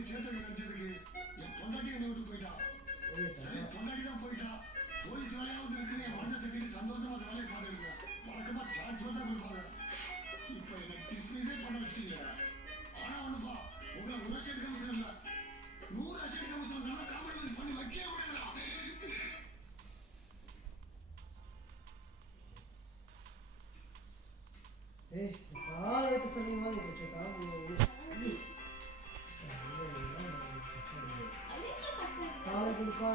போய் சேர்த்து நினைச்சதுக்கு என் பொண்டாட்டி என்னை விட்டு போயிட்டா. சரி பொண்டாட்டி தான் போயிட்டா, போலீஸ் வேலையாவது இருக்குன்னு என் மனசை தேடிட்டு சந்தோஷமா அந்த வேலையை பார்த்துருந்தேன். வழக்கமா டிரான்ஸ்பர் தான் கொடுப்பாங்க. இப்போ என்னை டிஸ்மிஸே பண்ண வச்சிட்டீங்க. ஆனா ஒண்ணுப்பா, உங்களை ஒரு அச்சடி கமிஷன் இல்லை 100 அச்சடி கமிஷன் காமெடி பண்ணி வைக்க முடியல. காலையத்து சமயமாக போச்சுக்கா. காலை கொடுப்பா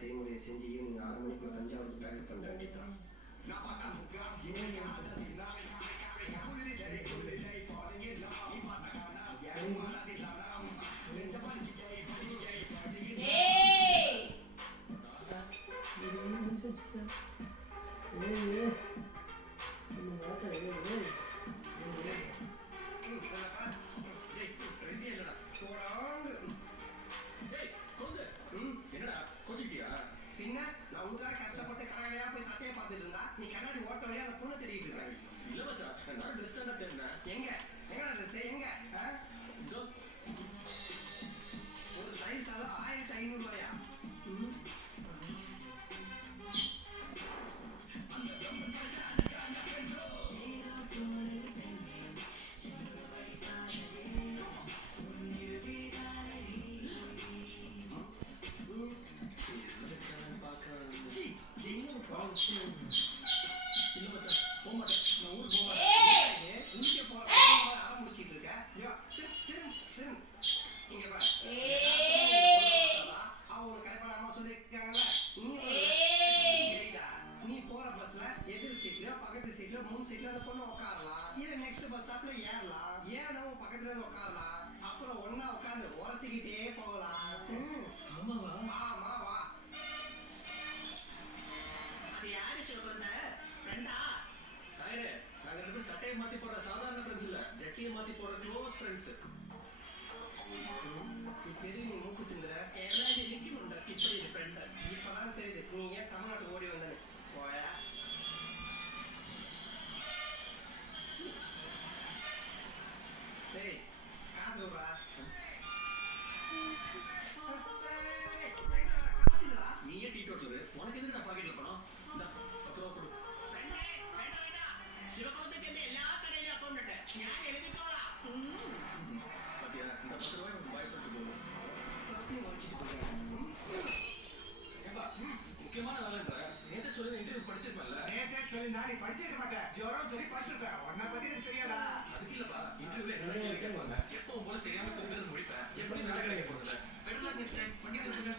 செய்முறையை செஞ்சு ஈவினிங் 6 மணிக்குள்ள தஞ்சாவூருக்கு பேக்கப் பண்ண வேண்டியதான்.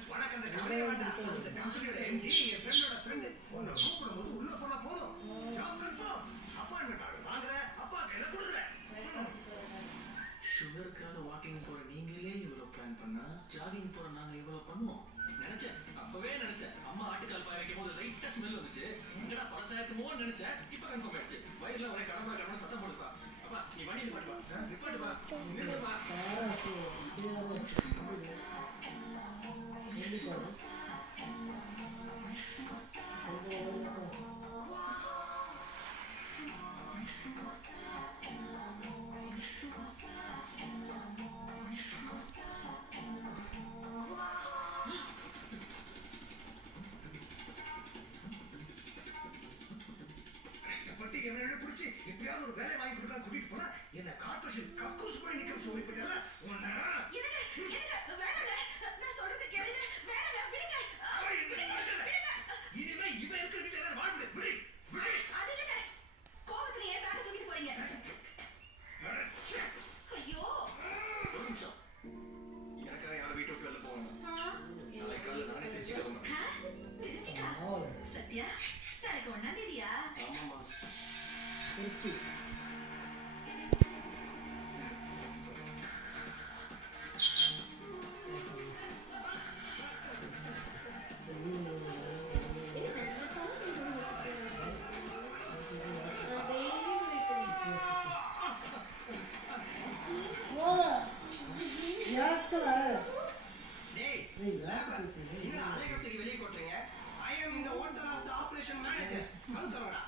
உனக்கு அந்த கம்பெனியோட MD என் ஃப்ரெண்டோட என்னமோ நினைச்சேன். இப்ப கன்ஃபார்ம் ஆயிடுச்சு. வயிறுல ஒரே கடமை கடமை சத்தம் போடுப்பா. அப்பா நீ வண்டி நிப்பாட்டுப்பா. நிப்பாட்டுப்பா. நில்லுப்பா. கஷ்டப்பட்டு எவனையோட பிடிச்சி எப்படியாவது ஒரு வேலை வாங்கி கொடுத்தா கூட்டிட்டு போனா என்ன கார்பரேஷன் கக்கூஸ் போய் நிக்கிற ஸ்டோரி போயிட்டாங்க. இனிமே இவன் இருக்கிற வீட்டுல வாழ்வு விடு விடு. ஒரு நிமிஷம். எனக்காக யாரும் வீட்டு விட்டு வெளில போவாங்க. நாளைக்கு காலையில நானே தெரிஞ்சுக்கிறேன். ஆமாம்மா. திருச்சி டேய், என்ன அலைக தூக்கி வெளியே கொட்டுறீங்க? I am in the hotel of the operation manager. அது தரங்கடா.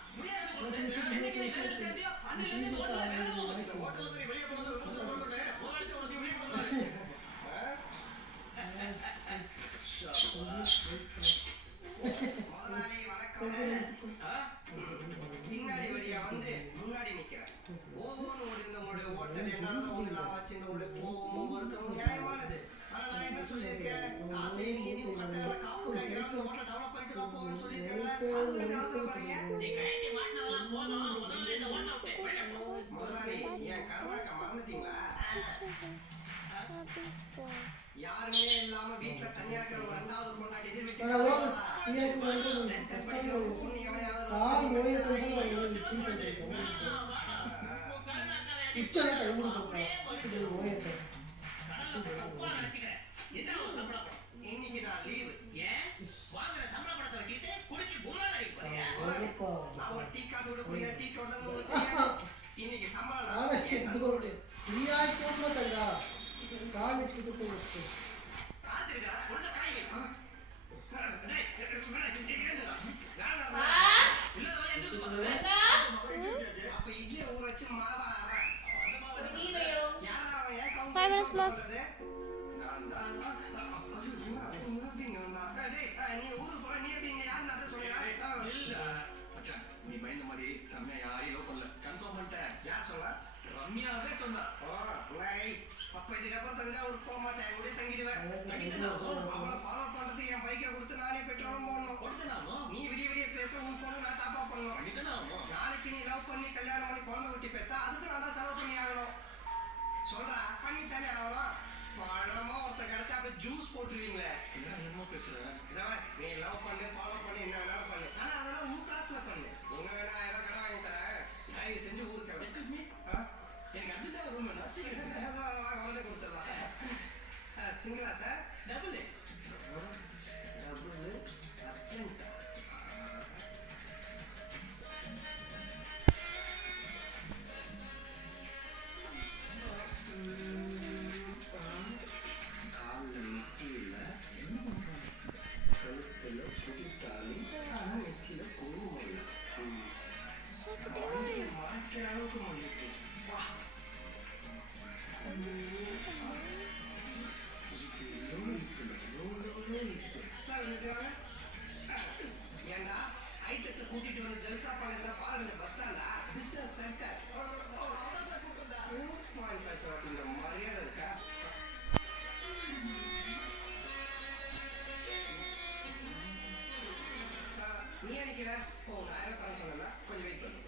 முதலாளி வணக்கம். பின்னாடி வழியா வந்து முன்னாடி நிக்கிறேன். ஓன்னு ஓடிந்த உங்களுடைய ஹோட்டல் என்னால ஒண்ணுலாம் வச்சு ஒவ்வொருத்தவங்க நியாயமானது. ஆனா நான் என்ன சொல்லியிருக்கேன்? காசை நீங்க நீ கட்டண காப்பு கையால ஹோட்டல் டெவலப் பண்ணிட்டு தான் போகணும்னு சொல்லியிருக்கேன். அதுக்கு அவசரப்படுறீங்க. முதலாளி என் கருவாக்க மறந்துட்டீங்களா? யாருமே இல்லாம வீட்டுல தனியா இருக்கிற ஒரு ரெண்டாவது பொண்ணாடி இன்னைக்கு நான் லீவு. நான் ஒரு டீ காஃபி விட கூடிய டீ டோட்டல் இன்னைக்கு சம்பளம் காலேஜ் கொடுத்து அப்ப இட்லி ஊற வச்சு மாவா நீ ஊருக்கு போற நீ எப்படி யாரு சொல்லுங்க. நீ பயந்த மாதிரி ரம்யா யாரையும் லவ் பண்ணல. கன்ஃபார்ம் பண்ணிட்டேன். யார் சொன்னா? ரம்யாவே சொன்னா. அப்ப இதுக்கப்புறம் தஞ்சாவூருக்கு போக மாட்டேன். கூட தங்கிடுவேன். அவளை ஃபாலோ பண்றதுக்கு என் பைக்கை கொடுத்து நானே பெட்ரோலும் போடணும். நீ விடிய விடிய பேச உன் பொண்ணு நான் டாப்பா பண்ணணும். நாளைக்கு நீ லவ் பண்ணி கல்யாணம் பண்ணி குழந்தை குட்டி பெத்தா அதுக்கு நான் தான் செலவு பண்ணி ஆகணும். சொல்றா பண்ணித்தானே ஆகணும். பழமா ஒருத்த கிடைச்சா அப்ப ஜூஸ் போட்டுருவீங்களே. என்ன பேசுறேன்? நீ லவ் பண்ணு ஃபாலோ பண்ணு என்ன வேணாலும் பண்ணு. ஆனா அதெல்லாம் உன் காசுல பண்ணு. எங்க வேணா 1000 கடை வாங்கி தரேன். தயவு செஞ்சு ஊருக்கு எக்ஸ்கியூஸ் மீ. எனக்கு அர்ஜென்ட்டா ரூம் வேணும். சீக்கிரம் வந்து கொடுத்துடலாம். சிங்கிளா சார்? டபுள் அர்ஜென்ட்டா? ஏண்டா ஐட்டத்தை கூட்டிட்டு வந்து ஜல்சா பண்ணல பாருங்க பஸ் ஸ்டாண்டா பிசினஸ் சென்டர் இந்த மரியாதை இருக்கா? நீ நினைக்கிற ஓ 1000 தரம் சொல்லல கொஞ்சம் வெயிட் பண்ணு.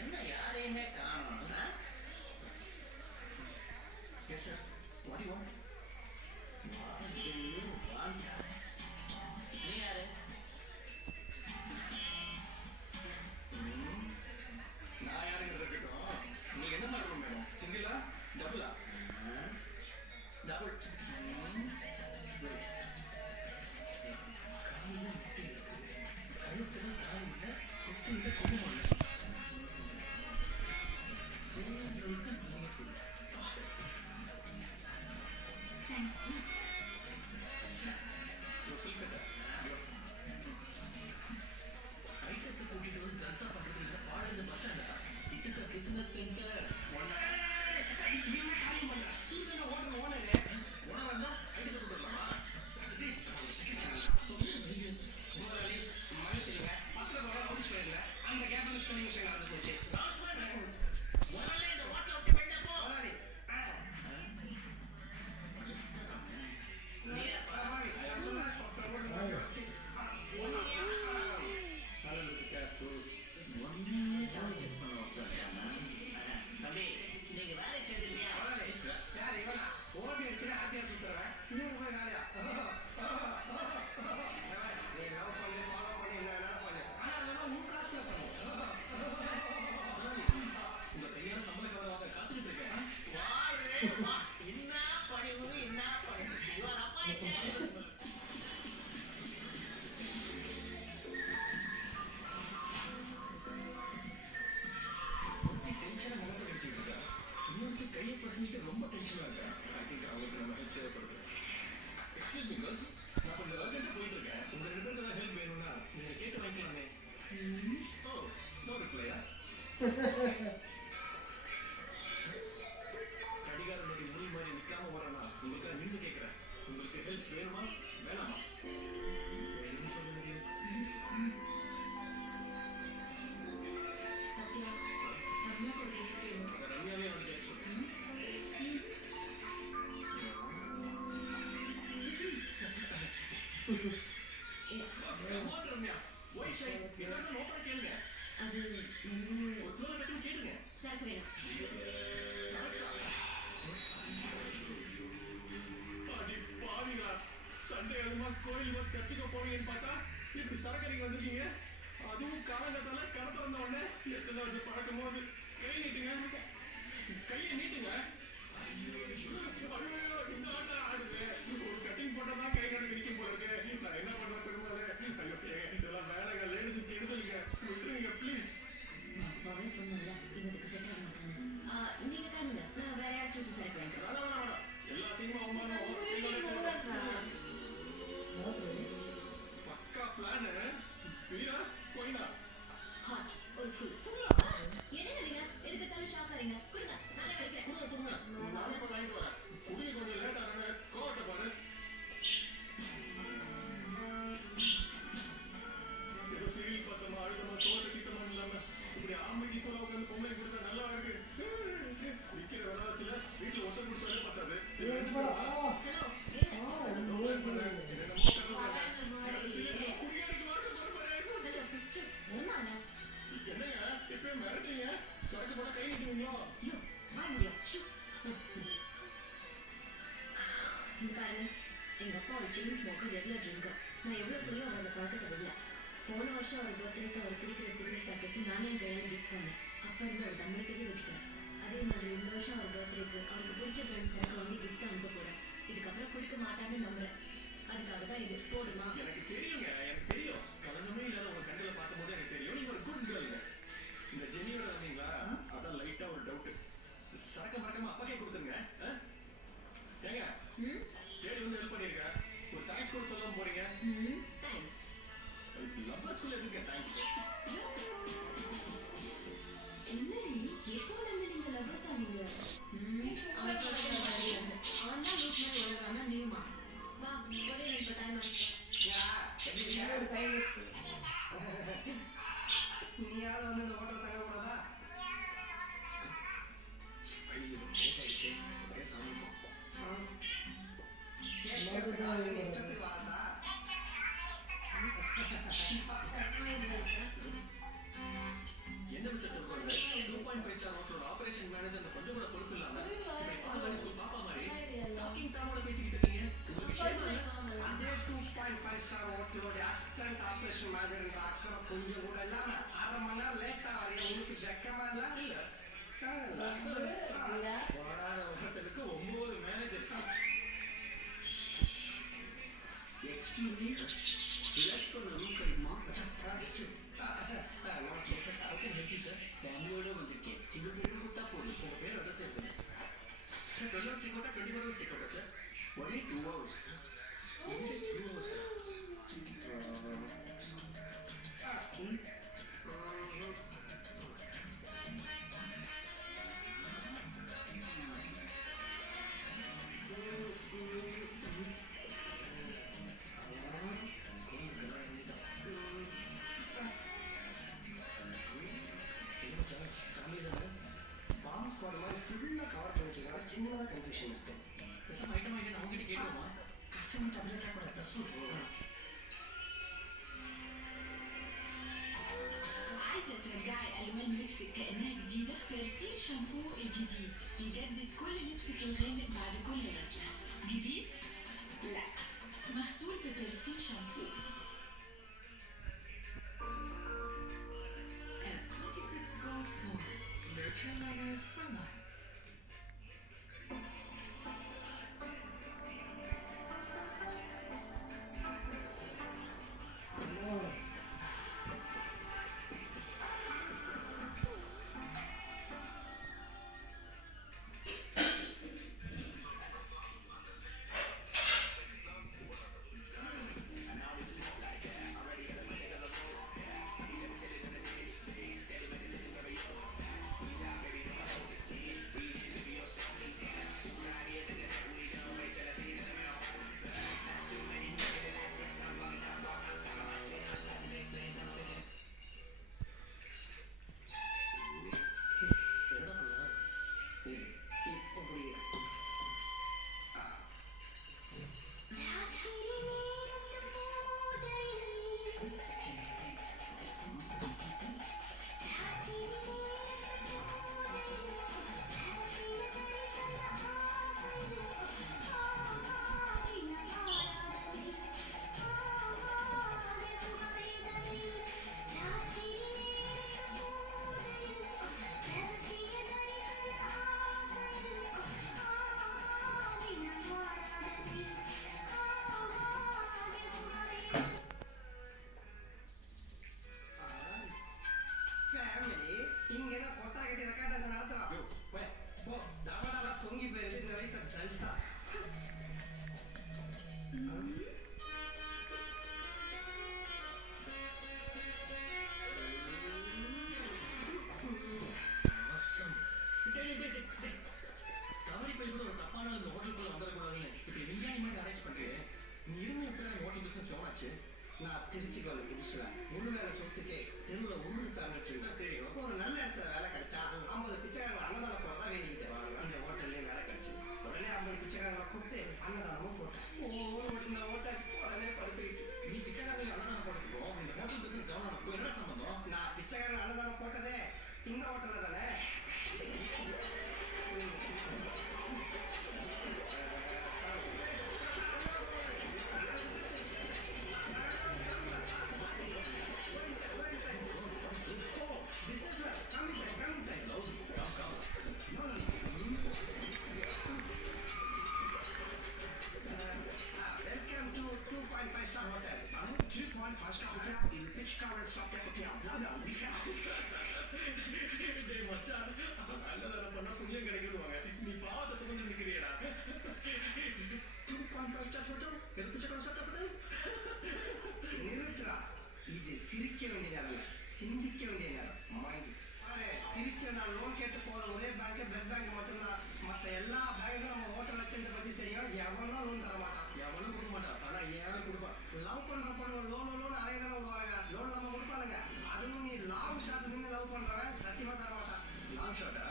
என்ன யாரையுமே காணோம். Yes sir what you want? நீ யாரு? நான் யாருங்கிறத கேட்டோம். நீ என்ன மாதிரி ரூம் வேணும்? சிங்கிளா டபுளா? டபுள். ஓ நோ ரிப்ளையா கடிகாரனுடைய முடி மாதிரி நிக்காம வரனா உங்களுக்கு நின்று கேட்கிறேன் உங்களுக்கு ஹெல்ப் வேணுமா வேணாமா வேணும்னு சொல்லுங்க ரம்யாவே வந்து கேட்க ரம்யா ஒய் ஷை என்ன நோக்கற கேளுங்க அது ஒரு ஃப்ளோர் கட்டும் கேளுங்க சரக்கு வேணும். அடி பாவிங்களா சண்டே அதுமா கோயில் வந்து கட்சிக்க போவீங்கன்னு பார்த்தா இப்படி சரக்கடிக்கு வந்திருக்கீங்க அதுவும் காலங்கத்தால கடை திறந்த உடனே எத்தனை வருஷம் பழக்கும் போது கை நீட்டுங்க கையை நீட்டுங்க இந்த ஆட்டம் ஆடுது ஒரு கட்டிங் போட்டா தான் கை நடுக்கு நிற்கும் போல இருக்கு நான் என்ன பண்றேன் பெருமாள் ஐயோ இதெல்லாம் வேலைங்க லேடிஸ் கெடுதலுங்க விட்டுருங்க ப்ளீஸ் அப்பாவே சொன்னல இவனுக்கு செட் ஆக மாட்டாங்க. நீங்க தானுங்க நான் வேற யாராச்சும் வச்சு சரக்கு வேண்டாம். வேணாம் வேணாம் எல்லாத்தையும் அவமானம் பக்கா பிளான் வீரா போயினா ஹாட் ஒரு ஃபுல் என்ன நீங்க எதுக்கெடுத்தாலும் ஷாக் ஆறீங்க. கொடுங்க நானே வைக்கிறேன். கொடுங்க நானே போய் வாங்கிட்டு வரேன் குடி கொஞ்சம் லேட் ஆகணும் கோவத்தை பாரு ஏதோ சிவில் பத்தமா அழுத்தமா தோட்ட கிட்டமா இல்லாம இப்படி ஆம்பளைக்கு கூட உட்காந்து பொம்பளை கொடுத்தா நல்லா இருக்கு விற்கிற வேணாச்சுல வீட்டுல ஒட்ட கொடுத்தாலே பத்தாது ஏற்படா ஹலோ என்னமோ ஹலோ பிச்சு என்னடா என்னங்க எப்பயும் மிரட்டுறீங்க சரக்கு போட கை நீட்டுவீங்களோ யோ வா முடியும் இங்க பாருங்க எங்க அப்பா ஒரு செயின் ஸ்மோக்கர் ரெகுலர் ட்ரிங்கர். நான் எவ்வளவு சொல்லி அவரோட பழக்கத்தை விடல. போன வருஷம் அவர் பர்த்டேக்கு அவர் பிடிக்கிற சிகரெட் பேக்கெட்ஸ் நானே என் கையில கிஃப்ட் பண்ணேன். அப்ப இருந்து அவர் தமிழுக்கே விட்டுட்டேன். அதே மாதிரி இந்த வருஷம் அவர் பர்த்டேக்கு அவருக்கு பிடிச்ச ஃப்ரெண்ட்ஸ் எனக்கு வந்து கிஃப்ட் அனுப்ப போறேன். இதுக்கப்புறம் குடிக்க மாட்டான்னு நம்புறேன். அதுக்காக தான் இது போதுமா? எனக்கு தெரியுங்க எனக்கு தெரியும் கலங்கமே இல்லாத உங்க கண்ணில் பார்க்கும்போது எனக்கு தெரியும் நீங்க ஒரு குட் கேர்ள்ங்க இந்த ஜெனியோட வந்தீங்களா அதான் லைட்டா ஒரு டவுட் சரக்கு மறக்காம அப்பாக்கே கொடுத்துருங்க ஏங்க தேடி வந்து ஹெல்ப் பண்ணிருக்கேன் ஒரு தேங்க்ஸ் கூட சொல்லாம போறீங்க தேங்க்ஸ். லவ்வா ஸ்கூல்ல எதுங்க தேங்க்ஸ் என்னடி எப்போ வந்து நீங்க லவ்வர்ஸ் ஆனீங்க? அவன் சொல்றது அவன் தான் லூப் மாதிரி உழவானா நீமா வா ஒரே நிமிஷம் டைம் ஒரு ஃபைவ் இயர்ஸ் நீ யாரும் வந்து இந்த ஹோட்டல் தங்கக்கூடாதா இஷ்டத்துக்கு வாதா என்ன விஷயம் சொல்றாங்க 2.5 ஸ்டார் ஹோட்டலோட ஆபரேஷன் மேனேஜர் கொஞ்சம் கூட பொறுப்பு இல்லாம பாப்பா மாதிரி டாக்கிங் டாமோட பேசிக்கிட்டு இருக்கீங்க அதே 2.5 ஸ்டார் ஹோட்டலோட அசிஸ்டன்ட் ஆபரேஷன் மேனேஜர் அக்கறை கொஞ்சம் கூட இல்லாம 1/2 மணி நேரம் லேட்டா வரைய உங்களுக்கு வெக்கமா இல்ல ஹோட்டலுக்கு 9 manager excuse me let's go room கிடைக்குமா ஃபேமிலியோட வந்திருக்கேன் சிங்கிள் பெட் கொடுத்தா போதும் உங்க பேர் அதை சேர்த்து சார் 12 ஹவர்ஸ் கொடுத்தா 24 ஹவர்ஸ் கொடுத்தா சார் ஒரே 2 ஹவர்ஸ் சின்னதாக கன்ஃபியூஷன் இருக்கு ஐட்டம் ஐட்டம் அவங்ககிட்ட கேட்குமா கஸ்டமர் டேப்லெட்டாக கூட தப்பு عايزة ترجعي ألوان لبسك كأنها جديدة؟ بيرسيل شامبو الجديد بيجدد كل لبسك الغامق بعد كل غسلة. جديد؟ لا، مغسول ببيرسيل شامبو. S26 Gold Foam Nurture Layers for Life. 2.5 star hotel. 2.5 star hotel in pitch-covered Sofia Hotel. டேய் மச்சான், அன்னதானம் பண்ணா புண்ணியம் கிடைக்குதுவாங்க. நீ பாவத்தை சுமந்து நிக்கிறியடா. 2.5 star hotel in pitch-covered Sofia Hotel. நிறுத்துடா. இது சிரிக்க வேண்டிய நேரம் இல்ல, சிந்திக்க வேண்டிய நேரம். மைண்ட் பாரு, திருச்சி நான் லோன் கேட்டு போற ஒரே பேங்க் பிளட் பேங்க் மட்டும்தான். மற்ற எல்லா பேங்க்கும் நம்ம ஹோட்டல் வச்சிருந்த பத்தி தெரியும். எவனும் லோன் தர மாட்டான், எவனும் கொடுக்க மாட்டான். ஆனா ஏன் கொடுப்பான்? லவ் பண்ற பொண்ணு லோன் அலையதான் விடுவாங்க. லோன் இல்லாம கொடுப்பானுங்க. அதுவும் நீ லாங் ஷாட் நின்று லவ் பண்றவன் சத்தியமா தர மாட்டான். லாங் ஷாட்டா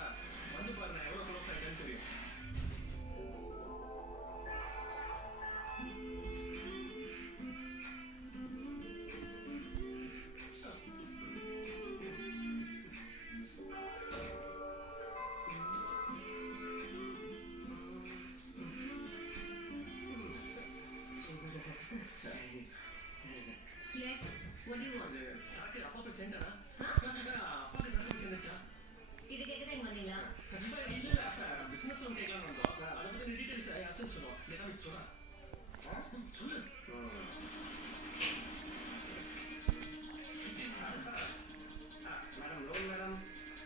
வந்து பாரு, நான் எவ்வளவு க்ளோஸ் ஆயிட்டேன்னு தெரியும். Yes, what do you want? சரக்கு அப்பாவுக்கு சேர்ந்தானா? அப்பாவுக்கு சரக்கு சேர்ந்துச்சா? இது கேட்கதான் இங்க வந்தீங்களா? பிசினஸ் லோன் கேட்கலாம் வந்தோம். அதை பத்தி டீடைல்ஸ் அசன் சொல்லுவோம். கேட்காம சொல்றேன். சொல்லு. Madam loan madam.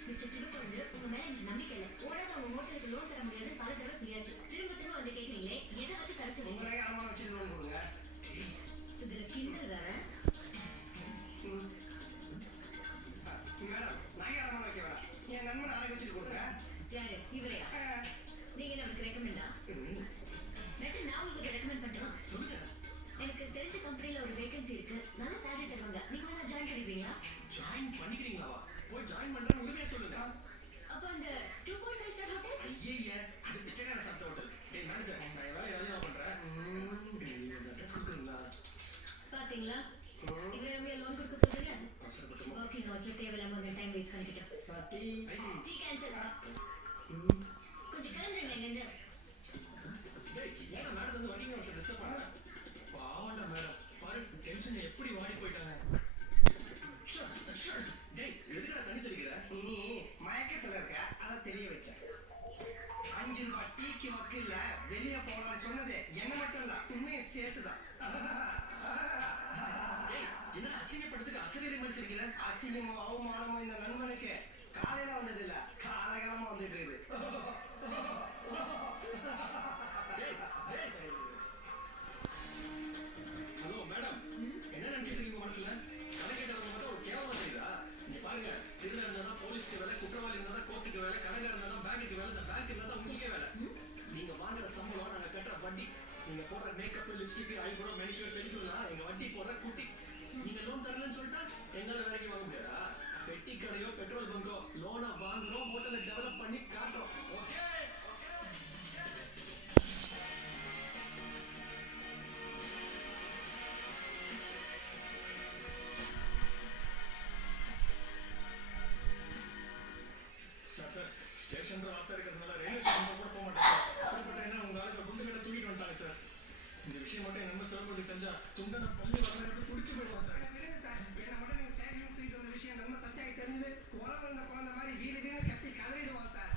மிஸ்டர் சிவக்கு வந்து உங்க மேல எனக்கு நம்பிக்கை இல்லை. ஓடாத உங்க ஹோட்டலுக்கு லோன் தர முடியாது பல தடவை சொல்லியாச்சு. திரும்ப திரும்ப வந்து கேட்குறீங்களே, எதை வச்சு தர சொல்லுங்க? உங்க நகை அடமான வச்சு லோன் கொடுங்க. இதுல கிண்டல் வேற. மேடம் நகை அடமான வைக்க வேணாம். என் நண்பனை அடகு வச்சுட்டு கொடுங்க. யாரு இவரையா? நீங்க என்ன அவருக்கு ரெக்கமெண்டா? பெட்டர் நான் உங்களுக்கு ரெக்கமெண்ட் பண்ணுமா? சொல்லுங்க. எனக்கு தெரிஞ்ச கம்பெனில ஒரு வேகன்சி இருக்கு. நல்ல சேலரி தருவாங்க. நீங்க வேணா ஜாயின் பண்ணிக்கிறீங்களா? ஜாயின் பண்ணிக்கிறீங்களாவா? போய் ஜாயின் பண்றேன் உரிமையா சொல்லுங்க. அப்ப அந்த 2.5 ஸ்டார் ஹோட்டல் ஐயே அது பிச்சைக்கார சாப்பிட்ட ஹோட்டல். ஏய் மேனேஜர் நான் வேலை ராஜினாமா பண்றேன். அட்ரஸ் கொடுக்குறீங்களா? பாத்தீங்களா? இவரை நம்பியா லோன் கொடுக்க சொல்றீங்க? ஒர்க்கிங் ஹவர்ஸ்ல தேவையில்லாம ஒரு டைம் வேஸ்ட் பண்ணிக்கிட்டேன். Tea cancel. கொஞ்சம் கிளம்புறீங்க இங்க. ஏன்னா மேடம் வந்து வண்டிங்க வந்து டிஸ்டர்ப் பண்ண பாவண்டா மேடம். பாரு டென்ஷன் எப்படி வாடி போயிட்டாங்க. டேய் எதுக்குடா தண்ணி தெளிக்கிற? நீ மயக்கத்துல இருக்க, அதை தெரிய வச்ச. 5 ரூபாய் டீக்கு வக்கில்ல வெளியே போகலான்னு சொன்னது என்ன மட்டும் இல்ல, உண்மையை சேர்த்துதான். என்ன அசிங்கப்படுத்துக்கு அசரீரி மனுஷிருக்கீங்க? அசிங்கமும் அவமானமும் இந்த நண்பனுக்கு காலையில வந்தது இல்ல, காலகாலமா வந்துட்டு இருக்குது. ஹலோ மேடம், என்ன நினைச்சிட்டு இருக்கீங்க மனசுல? கதை கேட்டவங்க மட்டும் ஒரு கேவலம் செய்யுதா? நீ பாருங்க, திருட இருந்தா போலீஸ்க்கு வேலை, குற்றவாளி இருந்தா கோர்ட்டுக்கு வேலை, கடைக்கார இருந்தா பேங்குக்கு வேலை, இந்த பேங்க் இருந்தா உங்களுக்கே வேலை. நீங்க வாங்குற சம்பளம், நாங்க கட்டுற வட்டி, நீங்க போடுற மேக்கப், லிப்ஸ்டிக், ஐப்ரோ, மெனிக்யூர், பெடிக்யூர்னா எங்க வட்டி போடுற குட்டி. நீங்க லோன் தரலன்னு சொல்லிட்டா எங்களால வேலைக்கு வாங்க முடியாதா? பெட்டி கடையோ பெட்ரோல் பங்கோ லோனை வாங்குறோம், ஹோட்டலை டெவலப் பண்ணி காட்டுறோம். ஓகே சார், ஸ்டேஷன் ஆஃப்டர் இருக்கிறதுனால ரயில்வே ஸ்டேஷன் கூட போக மாட்டேன் சார். என்ன உங்க ஆளுக்கு குண்டு கடை தூக்கிட்டு வந்துட்டாங்க சார். இந்த விஷயம் மட்டும் என்ன சிவப்பதி தெரிஞ்சா துண்டை நான் பள்ளி வரலாறு குடிச்சு போயிடுவான் சார். என்ன மட்டும் நீங்க ஸ்டேஷன் தூக்கிட்டு வந்த விஷயம் நம்ம சத்தியாகி தெரிஞ்சது உலகம் குழந்தை மாதிரி வீடு வீடு கட்டி கதறிடுவான் சார்.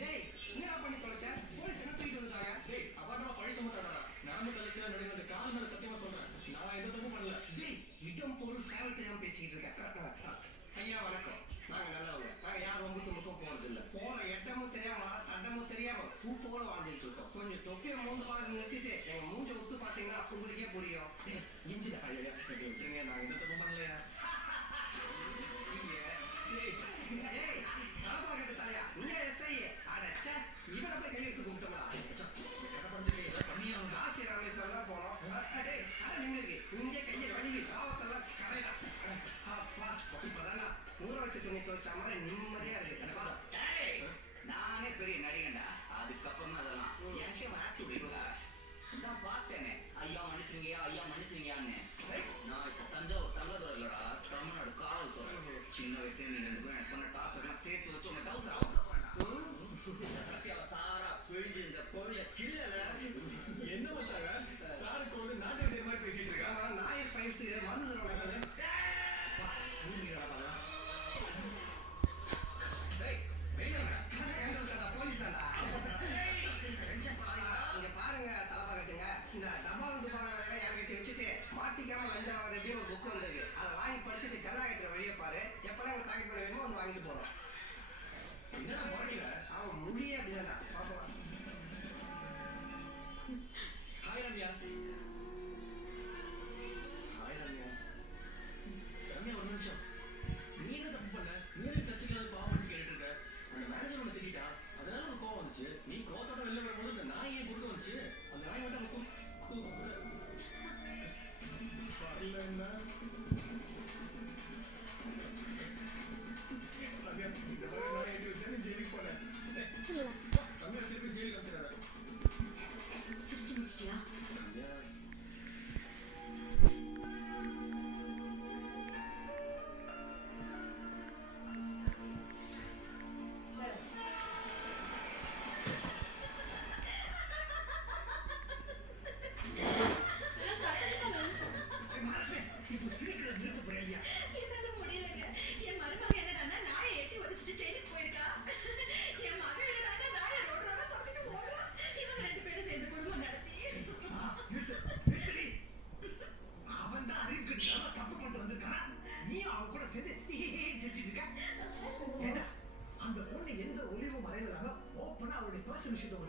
டேய் என்ன பண்ணி தொலைச்ச? போலீஸ் என்ன தூக்கிட்டு வந்துட்டாங்க? டேய் அப்பாட்டமா பழி சுமத்தாடா. நானும் தலைச்சா நடக்கிறது கால் மேல சத்தியமா சொல்றேன். நான் எந்த தப்பும் பண்ணல. டேய் இடம் பொருள் சேவல் தெரியாம பேசிக்கிட்டு இருக்கேன். ஐயா வணக்கம். நாங்க நல்லவங்க. நாங்க யார் ரொம்ப தும்புக்கும் போறது இல்ல. போற இடமும் தெரியாம தண்டமும் தெரியாம தூப்போட வாழ்ந்துட்டு இருக்கோம். கொஞ்சம் தொப்பியை மூந்து பார்த்து நிறுத்திட்டு எங்க மூஞ்ச ஒத்து பாத்தீங்கன்னா உங்களுக்கே புரியும். இஞ்சில ஐயா விட்டுருங்க, நாங்க எந்த தப்பும் பண்ணலையா? இவனை போய் கையெழுத்து கும்பிட்டோம்டா. காசி ராமேஸ்வரம் தான் போனோம். இங்கே கையை வலிவி காவத்தெல்லாம் கரையலாம். இப்பதானா ஊற வச்ச துணி துவைச்ச மாதிரி நிம்மதியா இருக்கு. நானே பெரிய நடிகண்டா, அதுக்கப்புறம் அதெல்லாம் என் விஷயம் ஆக்டிவ் நான் பார்த்தேனே. ஐயா மன்னிச்சுங்கயா, ஐயா மன்னிச்சுங்கயான்னு. நான் இப்போ தஞ்சாவூர் தங்கதுறை இல்லடா, தமிழ்நாடு காவல்துறை. சின்ன வயசுல நீங்க எனக்கு சொன்ன டாஸ்க் சேர்த்து வச்சு உங்க தௌசண்ட் சத்தியாவ சாரா பிழிஞ்சு இந்த கோவில கிள்ளல. என்ன வச்சாங்க சாருக்கு வந்து நாட்டு மாதிரி பேசிட்டு இருக்காங்க. நாயர் பயிற்சி மருந்து தருவாங்க. வெளியே போலீஸ் தான்டா.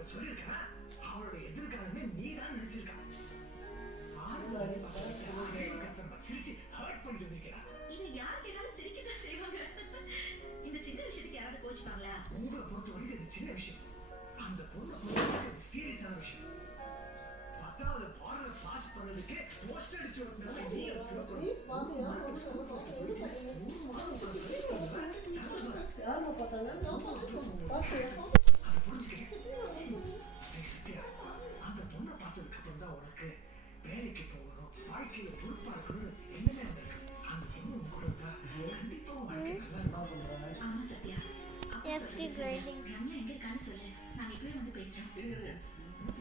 அவளை சொல்லியிருக்கேன். அவளோட எதிர்காலமே நீதான் நினைச்சிருக்கா. சிரிச்சு ஹர்ட் பண்ணிட்டு இருக்கா. இது யார் கேட்டாலும் சிரிக்கதான் செய்வாங்க. இந்த சின்ன விஷயத்துக்கு யாராவது கோச்சுப்பாங்களா? உங்களை பொறுத்த வரைக்கும் இது சின்ன விஷயம். அந்த பொண்ணை பொறுத்த வரைக்கும் இது சீரியஸான விஷயம். 10வது பாடல பாஸ் பண்ணதுக்கு போஸ்ட் அடிச்சு வந்தாங்க. நீ பாத்தியா ஒரு சொல்ல பாத்தீங்க யாரோ பார்த்தாங்க நான் பார்த்தேன் அந்த பொண்ணை பார்த்ததுக்கு அப்புறம் தான் உனக்கு வேலைக்கு போகணும், வாழ்க்கையில பொறுப்பா இருக்கணும் என்னமே இருக்கு. அந்த பொண்ணு கூட தான் கண்டிப்பா வாழ்க்கை நல்லா இருக்கும். ஆமா Sathya. Yes, please writing. Ramya எங்க இருக்கான்னு சொல்லு. நான் இப்பவே வந்து பேசுறேன்.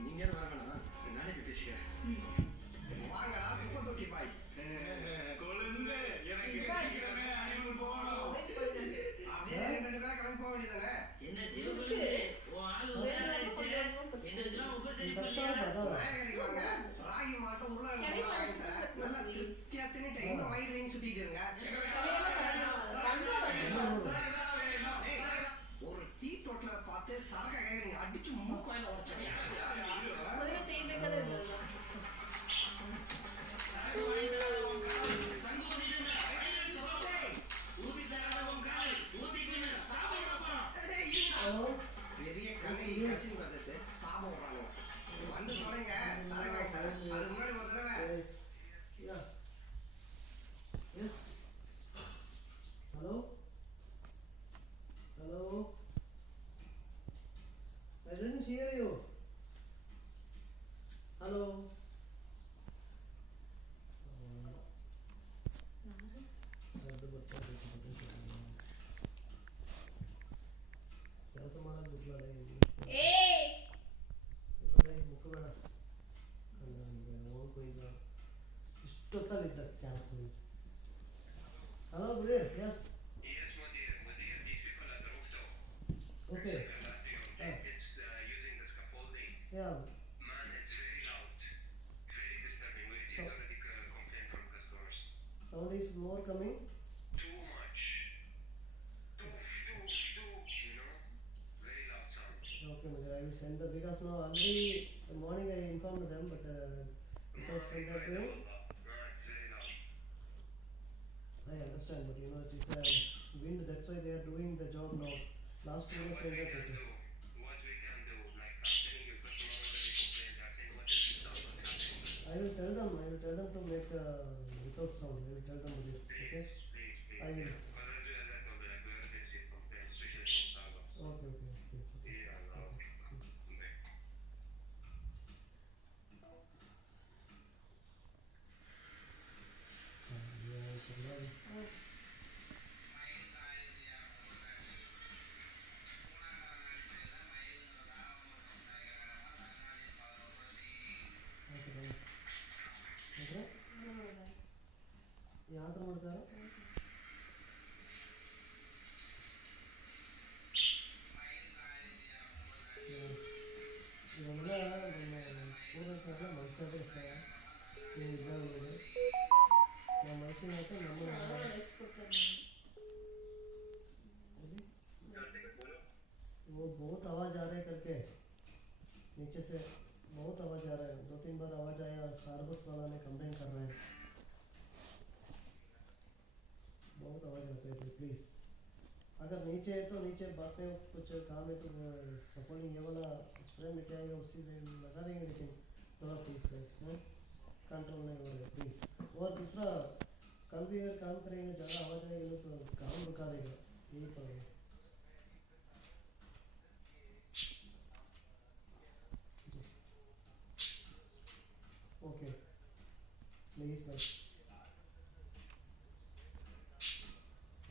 நீங்க யாரும் வர வேணாம், நானே போய் பேசுகிறேன். வாங்கடா குப்பை தொட்டி பாய்ஸ். கொழுந்து எனக்கு சீக்கிரமே அனிமல் போகணும். அப்படியே 2 பேரும் கிளம்பி போக வேண்டியதானே? என்ன சிவகுரு உன் ஆளு உசாராயிடுச்சு. எங்களுக்கெல்லாம் உபசரிப்பு வாங்க ராகி மாட்டை உருளை நல்லா திருப்தியா தின்னுட்டு இன்னும் வயிறு வீங்கி சுத்திட்டு இருங்க. ஒரு டீ டோட்டலை பார்த்து சரக கையை அடிச்சு மூக்காயில உடச்சிருங்க. பெரிய கண்ணை கசின் பிரதேச சாபம் விடுறாங்க. வந்து தொலைங்க தலைகாய் தரேன். அதுக்கு முன்னாடி ஒரு தடவை Yes. Hello? Hello? I didn't hear you. Hello? ಕೆಲಸ ಮಾಡೋದು ಬಿಟ್ಲಲ್ಲ ಮುಖಬೇಡ ಹೋಗು ಈಗ ಇಷ್ಟೊತ್ತಲ್ಲಿದ್ದ ಕ್ಯಾಪ್ ಹಲೋ ಬುಧೀರ್ yes Yes, Mudir, these people at the rooftop. Okay It's using the scaffolding. Yeah Man, it's very loud. Very disturbing. We received already complaint from customers. Sound is more coming Too much. Too, you know? Very loud sound. Okay, Mother, I will send the because now already the morning I informed them, but without send that to you. No, it's very loud. I understand, but you know it is wind. That's why they are doing the job now. Last So two what we days can I do? What we can do? Like I'm telling you, customer already complained. I'm saying, what is this sound? What's happening? I will tell them. I will tell them to make without sound. I will tell them Mother. Okay. Please. I will. But as I told you, like we already received complaints, especially from Starbucks. Okay. Yeah, no. Okay. ಯಾವ ಥರ ಮಾಡ್ತಾರೆ ಇವೆಲ್ಲ ಪೂರೈಕೆಲ್ಲ ಮಂಚ ಬೆಳೆಸ್ತಾರೆ ನೀವು ಇದ್ದಾವೆ ನಮ್ಮ ಮನುಷ್ಯನ ಆಯ್ತು वो बहुत आवाज़ आ रहा है करके नीचे से बहुत आवाज़ आ रहा है 2-3 बार आवाज़ आया स्टारबक्स वाला ने कंप्लेन कर रहा है बहुत आवाज़ आती है प्लीज़ अगर नीचे है तो नीचे बात में कुछ काम है तो स्कैफोल्डिंग ये वाला स्प्रे में क्या आएगा उसी में लगा देंगे लेकिन थोड़ा प्लीज़ कंट्रोल नहीं हो रहा है प्लीज़ और दूसरा कल भी अगर काम करेंगे ज़्यादा आवाज़ आएगी तो काम रुका देगा यही प्रॉब्लम ओके प्लीज़ भाई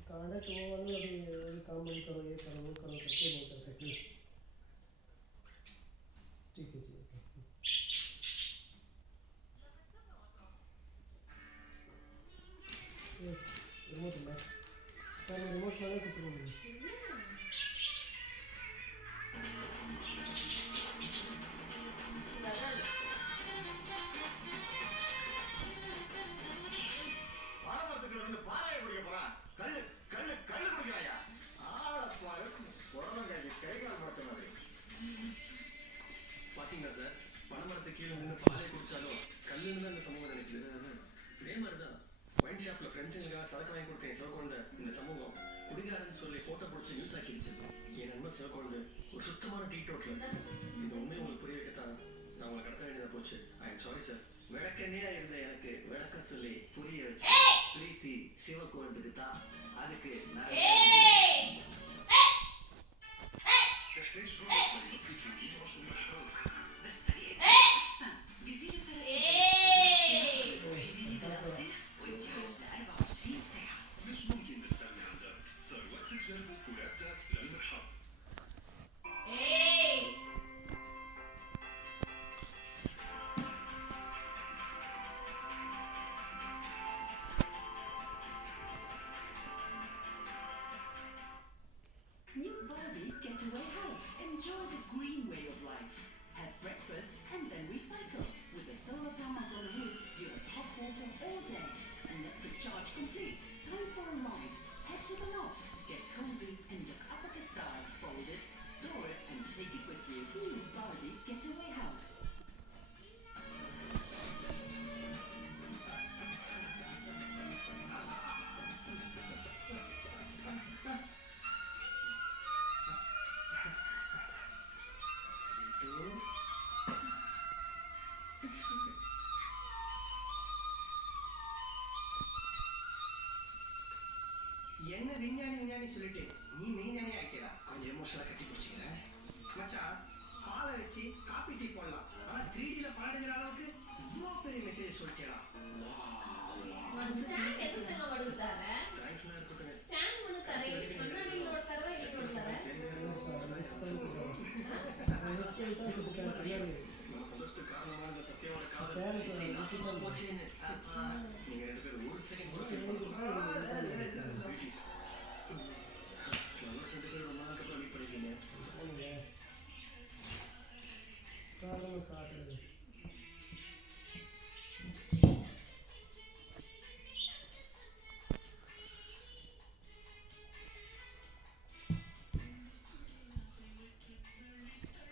कांडा तो वाले अभी काम बंद करो ये करो वो करो करके नहीं करते प्लीज़ ठीक है जी ओके यस रिमोट है सर रिमोट वाले कितने में கள்ளு குடிக்கிறாயா ஆளப்பாரு உடம்பு கை கால் மரத்தை கீழே நின்று பாலை குடிச்சாலும் கல்லுன்னு தான் இந்த சமூகம் நினைக்குது. இதே மாதிரி தான் ஒயின் ஷாப்ல ஃப்ரெண்ட்ஸுங்களுக்காக சரக்கு வாங்கி கொடுத்தேன் சிவகுழந்தை. இந்த சமூகம் குடிகாரன்னு சொல்லி போட்டோ பிடிச்சி நியூஸ் ஆக்கிடுச்சு. என் நண்பர் சிவகுழந்தை ஒரு சுத்தமான டீ டோட்டில். இந்த உண்மையை உங்களுக்கு புரிய வைக்கத்தான் நான் உங்களை கடத்த வேண்டியதாக போச்சு. I am sorry sir. விளக்கண்ணையா இருந்த எனக்கு விளக்கம் சொல்லி புரிய வச்சு பிரீத்தி சிவகுழந்தைக்கு தான். அதுக்கு நான் مش ممكن نستغني عن ده. صار وقت تجربوا كورابدا للمرحاض. New Barbie Getaway House. Enjoy the green way of life. Have breakfast and then recycle. With the solar panels on the roof, you have hot water all day. Electric charge complete. Time for a ride. Head to the loft. Get cozy and look up at the stars. Fold it, store it, and take it with you. New Barbie Getaway House. என்ன விஞ்ஞானி சொல்லிட்டு நீ மெயினானே ஆக்கிடா. கொஞ்சம் எமோஷனலா கட்டி பிடிச்சிக்கிறேன் மச்சான். பாலை வச்சு காப்பி டீ போடலாம். ஆனா 3Dல பாடுங்கிற அளவுக்கு இவ்வளோ பெரிய மெசேஜ் சொல்லிட்டேடா. நம்ம சந்தோஷத்துக்கு காரணமான இந்த சத்தியோட காதல் நாசமா போச்சுன்னு நீங்க 2 பேரும் ஒரு செகண்ட் கூட feel பண்ணக்கூடாது. Please. நல்லா 2 பேரும் ரொம்ப நாளுக்கு அப்புறம் மீட் பண்ணிருக்கீங்க. காரணம் சாப்பிடுது.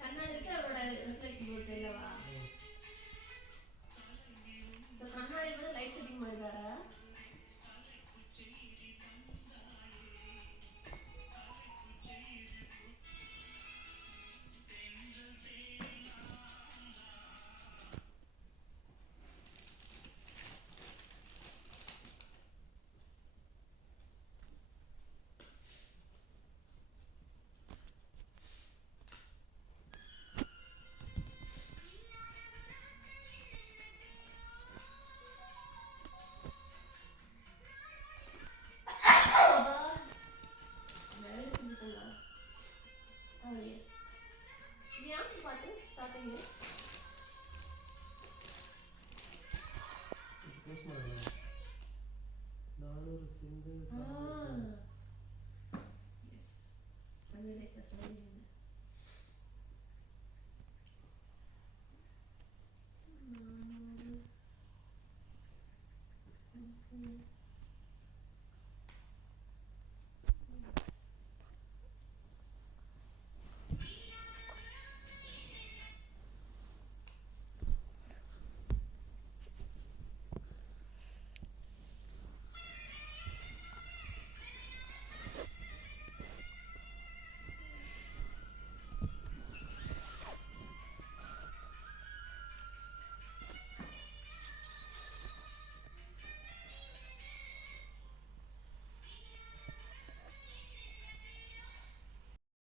கண்ணாடிக்கு அவரோட ரிஃப்ளெக்ஸ் போட்டு இல்லவா? ஸோ கண்ணாடி வந்து லைட் செட்டிங் பண்ணிருக்காரா? பாட்டு ஸ்டார்டிங்